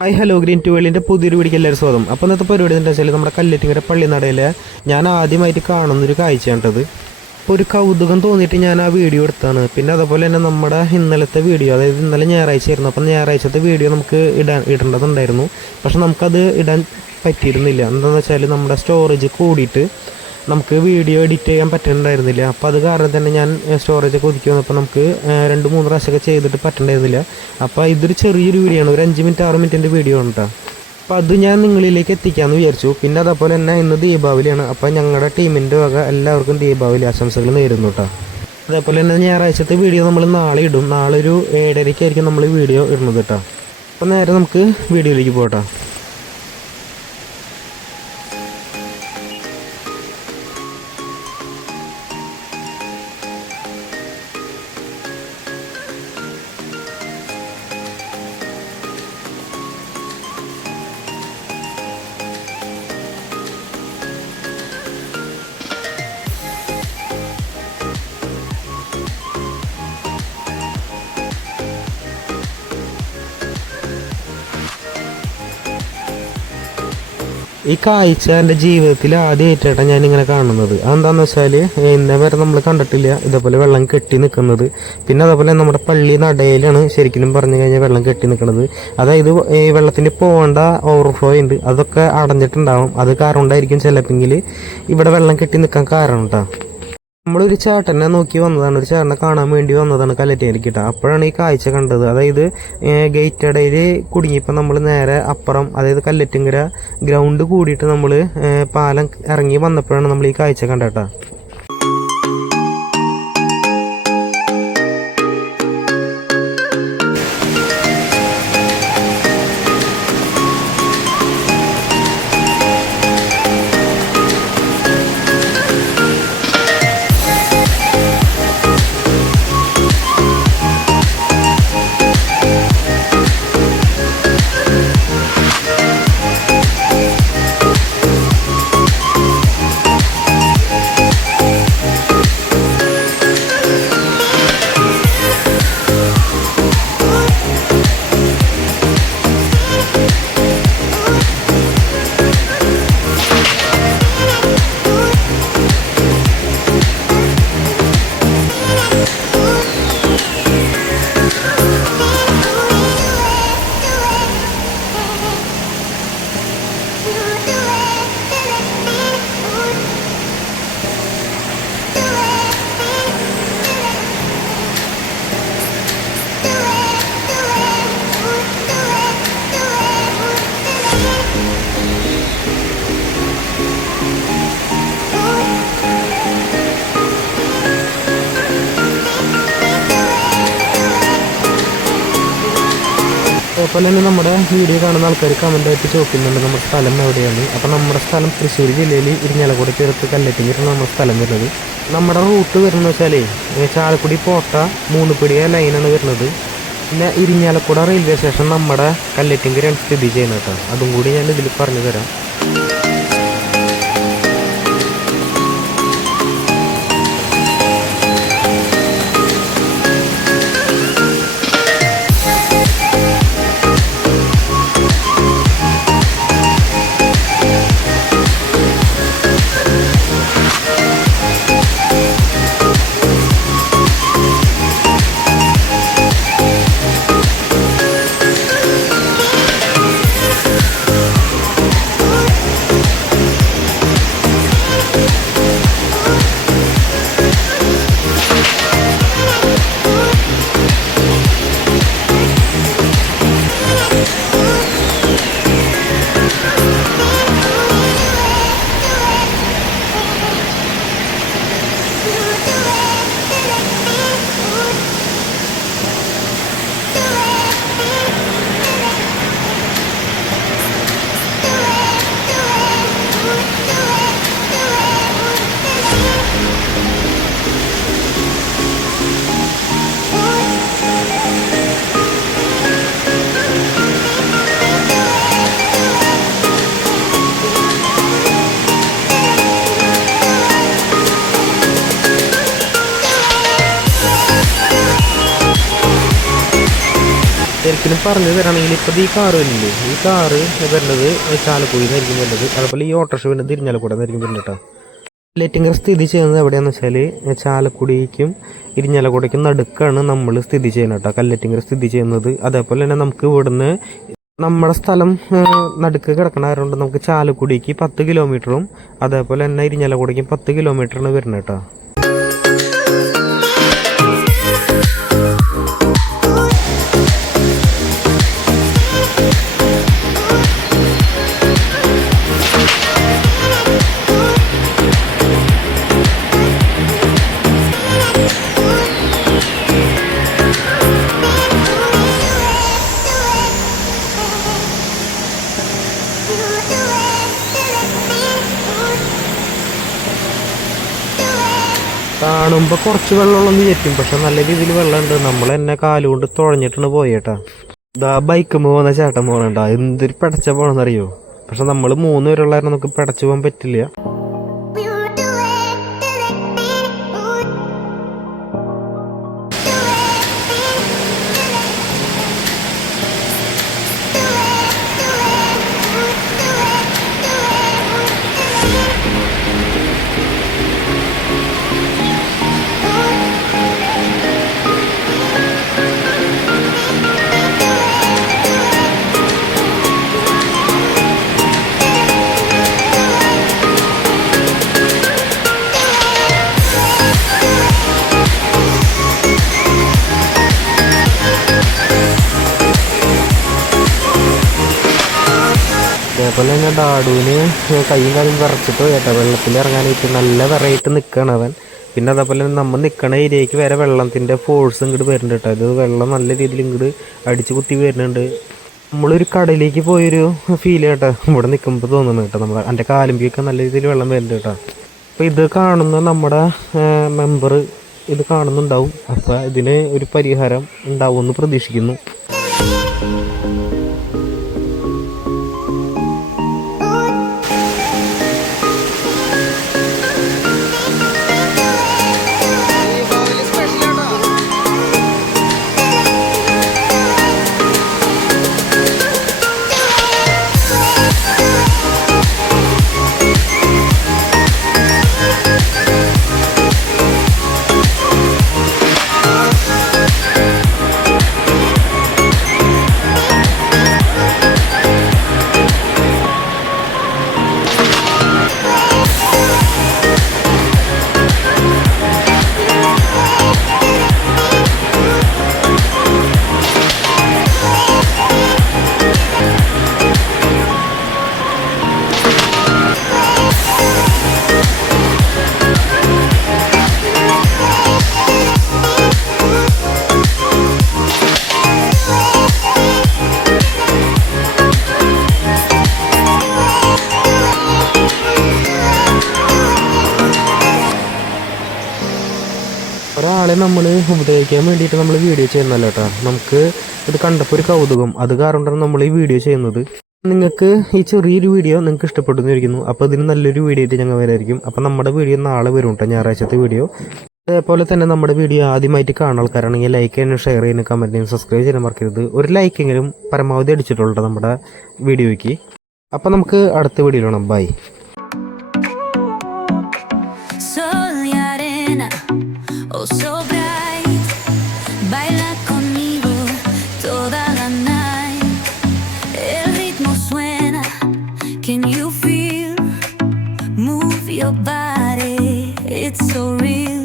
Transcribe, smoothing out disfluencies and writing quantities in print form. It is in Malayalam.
ഹായ് ഹലോ ഗ്രീൻ ട്യൂവലിൻ്റെ പുതിയൊരു വീഡിയോക്ക് എല്ലാവരും സ്വാഗതം. അപ്പോൾ ഇന്നത്തെ പരിപാടി എന്താ വെച്ചാൽ നമ്മുടെ കല്ലറ്റിങ്ങര പള്ളിനടയിൽ ഞാൻ ആദ്യമായിട്ട് കാണുന്നൊരു കാഴ്ചയാണിട്ടത്. അപ്പോൾ ഒരു കൗതുകം തോന്നിയിട്ട് ഞാൻ ആ വീഡിയോ എടുത്താണ്. പിന്നെ അതുപോലെ തന്നെ നമ്മുടെ ഇന്നലത്തെ വീഡിയോ, അതായത് ഇന്നലെ ഞായറാഴ്ച ആയിരുന്നു. അപ്പം ഞായറാഴ്ചത്തെ വീഡിയോ നമുക്ക് ഇടേണ്ടതുണ്ടായിരുന്നു. പക്ഷെ നമുക്കത് ഇടാൻ പറ്റിയിരുന്നില്ല. എന്താണെന്ന് വെച്ചാൽ നമ്മുടെ സ്റ്റോറേജ് കൂടിയിട്ട് നമുക്ക് വീഡിയോ എഡിറ്റ് ചെയ്യാൻ പറ്റുന്നുണ്ടായിരുന്നില്ല. അപ്പോൾ അത് കാരണം തന്നെ ഞാൻ സ്റ്റോറേജൊക്കെ ഒതുക്കി വന്നപ്പോൾ നമുക്ക് 2-3 പ്രാവശ്യമൊക്കെ ചെയ്തിട്ട് പറ്റുന്നുണ്ടായിരുന്നില്ല. അപ്പോൾ ഇതൊരു ചെറിയൊരു വീഡിയോ ആണ്, ഒരു 5 മിനിറ്റ് 6 മിനിറ്റിൻ്റെ വീഡിയോ ആണ് കേട്ടോ. അപ്പോൾ അത് ഞാൻ നിങ്ങളിലേക്ക് എത്തിക്കാമെന്ന് വിചാരിച്ചു. പിന്നെ അതേപോലെ തന്നെ ഇന്ന് ദീപാവലിയാണ്. അപ്പോൾ ഞങ്ങളുടെ ടീമിൻ്റെ വക എല്ലാവർക്കും ദീപാവലി ആശംസകൾ നേരുന്നു കേട്ടോ. അതേപോലെ തന്നെ ഞായറാഴ്ചത്തെ വീഡിയോ നമ്മൾ നാളെ ഇടും. നാളെ ഒരു 7:30 നമ്മൾ വീഡിയോ ഇടുന്നത് കേട്ടോ. അപ്പോൾ നേരെ നമുക്ക് വീഡിയോയിലേക്ക് പോകട്ടോ. ഈ കാഴ്ച എൻ്റെ ജീവിതത്തിൽ ആദ്യമായിട്ടാണ് ഞാനിങ്ങനെ കാണുന്നത്. അതെന്താണെന്ന് വെച്ചാൽ ഇന്നേ വരെ നമ്മൾ കണ്ടിട്ടില്ല ഇതേപോലെ വെള്ളം കെട്ടി നിൽക്കുന്നത്. പിന്നെ അതേപോലെ നമ്മുടെ പള്ളി നടയിലാണ് ശരിക്കും പറഞ്ഞു കഴിഞ്ഞാൽ വെള്ളം കെട്ടി നിൽക്കുന്നത്. അതായത് ഈ വെള്ളത്തിന് പോകേണ്ട ഓവർഫ്ലോ ഉണ്ട്, അതൊക്കെ അടഞ്ഞിട്ടുണ്ടാവും. അത് കാരണം കൊണ്ടായിരിക്കും ചിലപ്പോൾ ഇവിടെ വെള്ളം കെട്ടി നിൽക്കാൻ കാരണം കേട്ടോ. നമ്മളൊരു ചേട്ടനെ നോക്കി വന്നതാണ്, ഒരു ചേട്ടനെ കാണാൻ വേണ്ടി വന്നതാണ് കല്ലറ്റേരിക്കിട്ട. അപ്പോഴാണ് ഈ കാഴ്ച കണ്ടത്. അതായത് ഗേറ്റ് ഇടയിൽ കുടുങ്ങിയപ്പോൾ നമ്മൾ നേരെ അപ്പുറം, അതായത് കല്ലറ്റിങ്കര ഗ്രൗണ്ട് കൂടിയിട്ട് നമ്മൾ പാലം ഇറങ്ങി വന്നപ്പോഴാണ് നമ്മൾ ഈ കാഴ്ച കണ്ടേട്ടാ. അതുപോലെ തന്നെ നമ്മുടെ വീഡിയോ കാണുന്ന ആൾക്കാർ കമൻ്റായിട്ട് ചോദിക്കുന്നുണ്ട് നമ്മുടെ സ്ഥലം എവിടെയാണ്. അപ്പോൾ നമ്മുടെ സ്ഥലം തൃശ്ശൂർ ജില്ലയിൽ ഇരിഞ്ഞാലക്കുടി ചേർത്ത് കല്ലറ്റിങ്ങരാണ് നമ്മുടെ സ്ഥലം വരുന്നത്. നമ്മുടെ റൂട്ട് വരുന്നത് വെച്ചാൽ ചാലക്കുടി പോട്ട മൂന്നുപിടിയ ലൈനാണ് വരുന്നത്. പിന്നെ ഇരിഞ്ഞാലക്കുട റെയിൽവേ സ്റ്റേഷൻ നമ്മുടെ കല്ലറ്റിങ്ങരയാണ് സ്ഥിതി ചെയ്യുന്നത് കേട്ടോ. അതും കൂടി ഞാൻ ഇതിൽ പറഞ്ഞു തരാം. ശരിക്കും പറഞ്ഞു തരാണെങ്കിൽ ഇപ്പോൾ ഈ കാറ് വരുന്നില്ലേ, ഈ കാറ് വരുന്നത് ചാലക്കുടിയിൽ നിന്നായിരിക്കും വരുന്നത്. അതുപോലെ ഈ ഓട്ടോറിക്ഷ വരുന്നത് ഇരിഞ്ഞാലക്കുട നിന്നായിരിക്കും വരുന്നത് കേട്ടോ. കല്ലറ്റിങ്ങര സ്ഥിതി ചെയ്യുന്നത് എവിടെയാണെന്ന് വെച്ചാൽ ചാലക്കുടിക്കും ഇരിഞ്ഞാലക്കുടയ്ക്കും നടുക്കാണ് നമ്മൾ സ്ഥിതി ചെയ്യുന്നത് കേട്ടോ, കല്ലറ്റിങ്ങര സ്ഥിതി ചെയ്യുന്നത്. അതേപോലെ തന്നെ നമുക്ക് ഇവിടുന്ന് നമ്മുടെ സ്ഥലം നടുക്ക് കിടക്കണായതുകൊണ്ട് നമുക്ക് ചാലക്കുടിക്ക് 10 കിലോമീറ്ററും അതേപോലെ തന്നെ ഇരിഞ്ഞാലക്കുടയ്ക്കും 10 കിലോമീറ്ററാണ് വരുന്നത് കേട്ടോ. കാണുമ്പോൾ കുറച്ച് വെള്ളമുള്ളെന്ന് വിചാരിക്കും, പക്ഷെ നല്ല രീതിയിൽ വെള്ളമുണ്ട്. നമ്മൾ തന്നെ കാലുകൊണ്ട് തുഴഞ്ഞിട്ടാണ് പോയേട്ടാ. ഇതാ ബൈക്ക് പോകുന്ന ചേട്ടൻ പോകണേട്ടാ, എന്തൊരു പിടച്ച പോകണമെന്നറിയോ. പക്ഷെ നമ്മൾ 3 പേരുള്ളായിരുന്നു, നമുക്ക് പിടച്ചു പോകാൻ പറ്റില്ല. അതേപോലെ തന്നെ ഡാഡുവിന് കൈയും കാലും വിറച്ചിട്ട് കേട്ടോ, വെള്ളത്തിൽ ഇറങ്ങാനായിട്ട് നല്ല വിറയിട്ട് നിൽക്കുകയാണ് അവൻ. പിന്നെ അതേപോലെ തന്നെ നമ്മൾ നിൽക്കണ ഏരിയയ്ക്ക് വരെ വെള്ളത്തിൻ്റെ ഫോഴ്സ് ഇങ്ങോട്ട് വരുന്നുണ്ട് കേട്ടോ. ഇത് വെള്ളം നല്ല രീതിയിൽ ഇങ്ങോട്ട് അടിച്ച് കുത്തി വരുന്നുണ്ട്. നമ്മളൊരു കടയിലേക്ക് പോയൊരു ഫീൽ കേട്ടോ ഇവിടെ നിൽക്കുമ്പോൾ തോന്നുന്നു കേട്ടോ. നമ്മുടെ എൻ്റെ കാലുമ്പിയൊക്കെ നല്ല രീതിയിൽ വെള്ളം വരുന്നുണ്ട് കേട്ടോ. അപ്പോൾ ഇത് കാണുന്ന നമ്മുടെ മെമ്പർ ഇത് കാണുന്നുണ്ടാവും. അപ്പോൾ ഇതിന് ഒരു പരിഹാരം ഉണ്ടാവുമെന്ന് പ്രതീക്ഷിക്കുന്നു. ഒരാളെ നമ്മൾ ഉപദേശിക്കാൻ വേണ്ടിയിട്ട് നമ്മൾ വീഡിയോ ചെയ്യുന്നല്ലോ കേട്ടോ. നമുക്ക് ഇത് കണ്ടപ്പോൾ ഒരു കൗതുകം, അത് കാരണമാണ് നമ്മൾ ഈ വീഡിയോ ചെയ്യുന്നത്. നിങ്ങൾക്ക് ഈ ചെറിയൊരു വീഡിയോ നിങ്ങൾക്ക് ഇഷ്ടപ്പെട്ടു എന്നിരിക്കുന്നു. അപ്പോൾ ഇതിന് നല്ലൊരു വീഡിയോ ആയിട്ട് ഞങ്ങൾ വരായിരിക്കും. അപ്പോൾ നമ്മുടെ വീഡിയോ നാളെ വരും കേട്ടോ, ഞായറാഴ്ചത്തെ വീഡിയോ. അതേപോലെ തന്നെ നമ്മുടെ വീഡിയോ ആദ്യമായിട്ട് കാണുന്ന ആൾക്കാരാണെങ്കിൽ ലൈക്ക് ചെയ്യാനും ഷെയർ ചെയ്യാനും കമൻറ്റ് ചെയ്യാനും സബ്സ്ക്രൈബ് ചെയ്യാൻ മറക്കരുത്. ഒരു ലൈക്കെങ്കിലും പരമാവധി അടിച്ചിട്ടുള്ളൂ നമ്മുടെ വീഡിയോയ്ക്ക്. അപ്പോൾ നമുക്ക് അടുത്ത വീഡിയോ കാണാം. By. Oh, so bright, baila conmigo toda la night. El ritmo suena, can you feel? Move your body, it's so real.